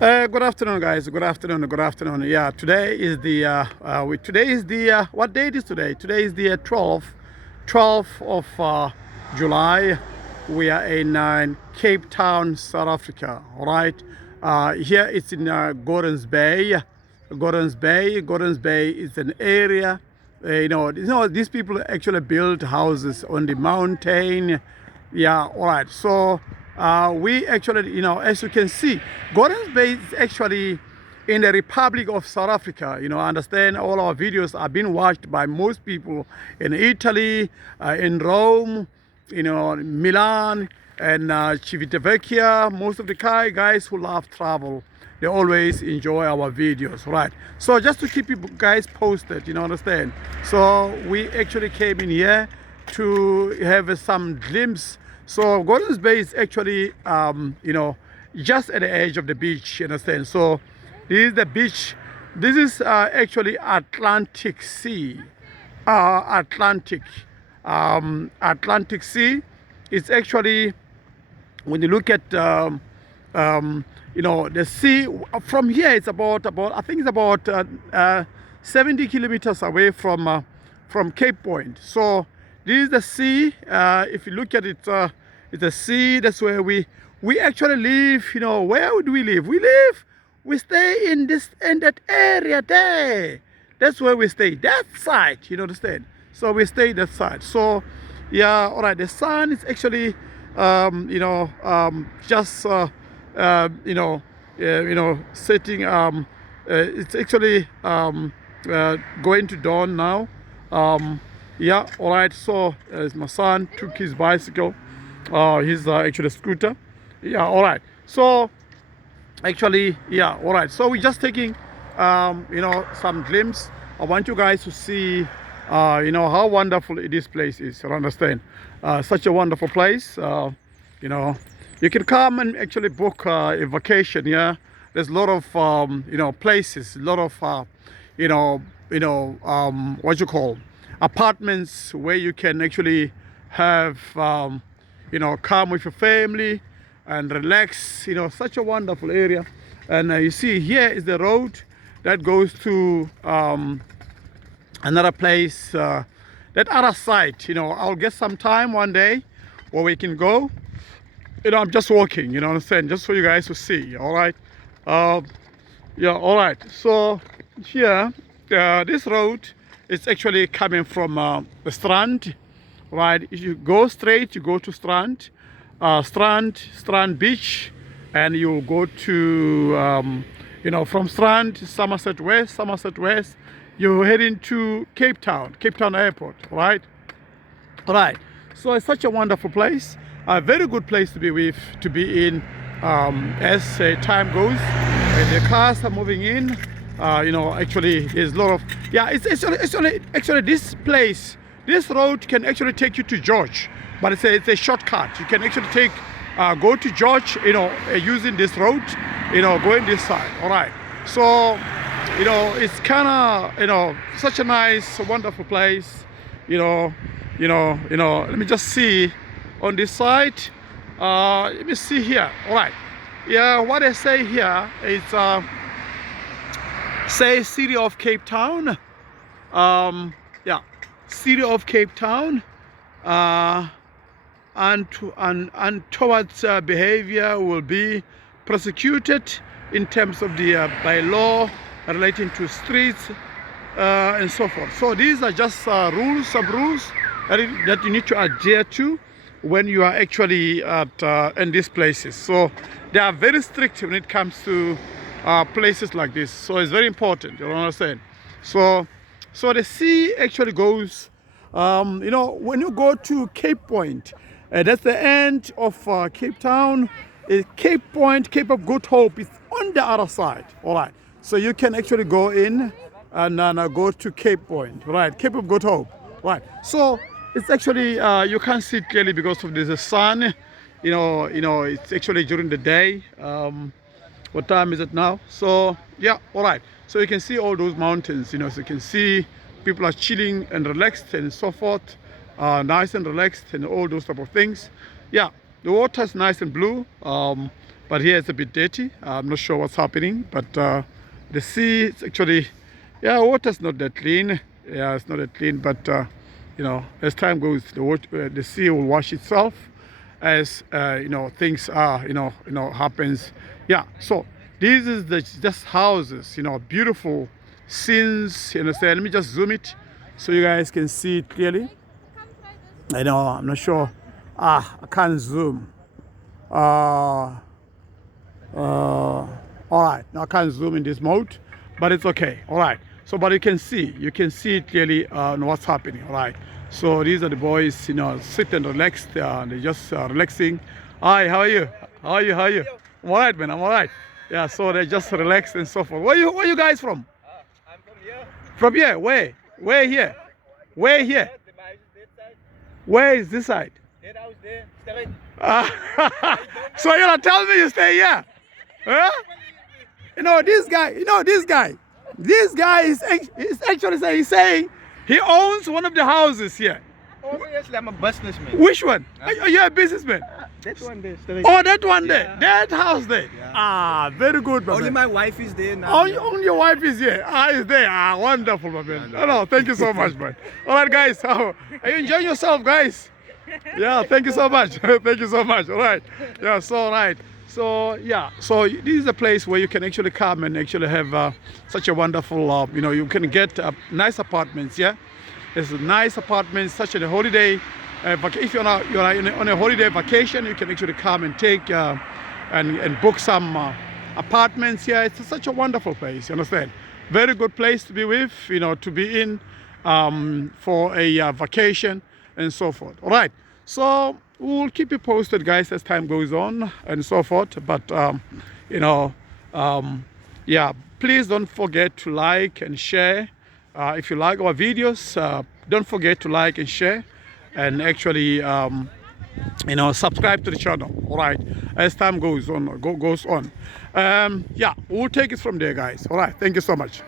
Good afternoon, guys. Good afternoon. Good afternoon. Yeah, today is the what date is today? Today is the 12th of July. We are in Cape Town, South Africa. All right. Here it's in Gordons Bay. Gordons Bay is an area. These people actually build houses on the mountain. Yeah, all right. So we actually, as you can see, Gordons Bay is actually in the Republic of South Africa. I understand all our videos are being watched by most people in Italy, in Rome, Milan, and Civitavecchia. Most of the guys who love travel, they always enjoy our videos, right? So just to keep you guys posted, understand. So we actually came in here to have some glimpse. So Gordons Bay is actually, just at the edge of the beach, you understand. So this is the beach. This is actually Atlantic Sea. Atlantic. Atlantic Sea. It's actually, when you look at the sea from here, it's about I think it's about 70 kilometers away from Cape Point. So this is the sea. If you look at it, it's a sea. That's where we actually live. Where do we live? We stay in that area there. That's where we stay. That side, understand? So we stay that side. So yeah, all right. The sun is actually just setting. It's actually going to dawn now. Yeah, all right. So my son took his bicycle. He's actually a scooter. Yeah, all right. So actually, yeah, all right. So we're just taking some glimpse. I want you guys to see how wonderful this place is. You understand? Such a wonderful place. You can come and actually book a vacation. Yeah, there's a lot of places, a lot of what you call apartments where you can actually have come with your family and relax. Such a wonderful area. And you see here is the road that goes to another place, that other side. I'll get some time one day where we can go. I'm just walking, understand, just for you guys to see. All right. Yeah, all right. So here, this road is actually coming from the Strand, right? If you go straight, you go to Strand, Strand Beach, and you'll go to from Strand, Somerset West, you're heading to Cape Town Airport, right? All right. So it's such a wonderful place, a very good place to be in as time goes. The cars are moving in. Actually, there's a lot of actually this place, this road can actually take you to George, but it's a shortcut. You can actually go to George, using this road, going this side. All right. So it's kind of such a nice, wonderful place. Let me just see on this side. Let me see here. All right. Yeah, what I say here is say city of Cape Town. Yeah, city of Cape Town. And towards behavior will be prosecuted in terms of the by law relating to streets and so forth. So these are just some rules that you need to adhere to when you are actually in these places. So they are very strict when it comes to places like this. So it's very important, you understand. So the sea actually goes, when you go to Cape Point, that's the end of Cape Town. Cape Point, Cape of Good Hope is on the other side. All right. So you can actually go in and go to Cape Point, right? Cape of Good Hope, right? So it's actually you can't see it clearly because of the sun. It's actually during the day. What time is it now? So yeah, all right. So you can see all those mountains. So you can see people are chilling and relaxed and so forth. Nice and relaxed and all those type of things. Yeah, the water is nice and blue, but but here it's a bit dirty. I'm not sure what's happening, but the sea is actually, yeah, water's not that clean. Yeah, it's not that clean, but you know, as time goes, the sea will wash itself as you know, things are, you know, happens. Yeah, so this is just houses, you know, beautiful scenes. You understand? Let me just zoom it so you guys can see it clearly. I know, I'm not sure. I can't zoom. All right, now I can't zoom in this mode, but it's okay. All right, so but you can see it clearly on what's happening. All right, so these are the boys, you know, sit and relaxed. They're just relaxing. Hi, how are you? How are you? How are you? I'm all right, man. I'm all right. Yeah, so they're just relaxed and so forth. Where you guys from? I'm from here. From here? Where here? Where here? Where is this side? That house there, straight. So you're gonna tell me you stay here? Huh? You know this guy. This guy is actually saying he owns one of the houses here. Obviously, I'm a businessman. Which one? Are you a businessman? That one there, straight. Oh, that one there. Yeah. That house there. Yeah. Ah, very good, my Only man. my wife is there now. Only your wife is here. Is there. Wonderful, my man. No, thank you so much, man. All right, guys. Are you enjoying yourself, guys? Yeah, thank you so much. Thank you so much. All right. Yeah, so all right. So yeah, so this is a place where you can actually come and actually have such a wonderful, you know, you can get nice apartments. Yeah, it's nice apartments, such a holiday. If you're on a holiday vacation, you can actually come and take and book some apartments here. It's such a wonderful place. You understand? Very good place to be with. You know, to be in for a vacation and so forth. All right. So we'll keep you posted, guys, as time goes on and so forth. But you know, yeah, please don't forget to like and share. If you like our videos, don't forget to like and share, and actually you know, subscribe to the channel. All right, as time goes on. Yeah, we'll take it from there, guys. All right, thank you so much.